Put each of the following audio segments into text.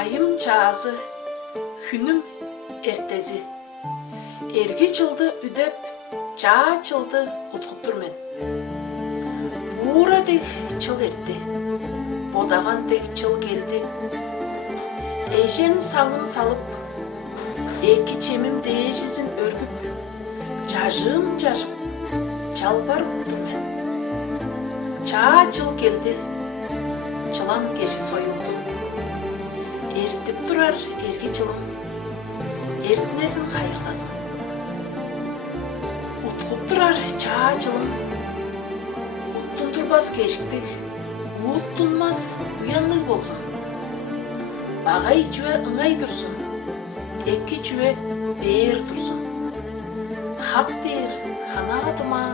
Айым чаазы, хүнім эртези. Эрги чылды үдеп, чаа чылды құтқып тұрмен. Бура дег чыл етті, бодаған дег чыл келді. Эжен саңын салып, эки чемім дежізін өргіп, чажым, чалбар тұрмен. Чаа чыл келді, чылан кеші сойылды. Ертіп тұрар ерге чылым, ертіндесін қайырласын. Утқып тұрар чаа чылым, уттын тұрбас кешіктік, уттынмас уянлық болсын. Бағай чуе ыңай тұрсын, эки чуе бер тұрсын. Хақ дер, ханаға тұма,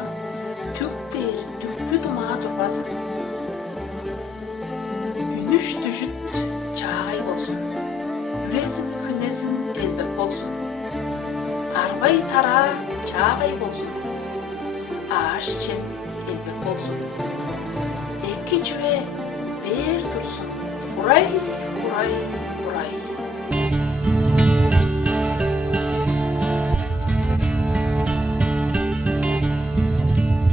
түк дер, түкпі тұма тұрбасын. Үнүш түшіт чағай болсын, үресін күнесін елбек болсын. Арбай тара чағай болсын, аш чем елбек болсын. Эки чуе бер тұрсын, құрай, құрай, құрай.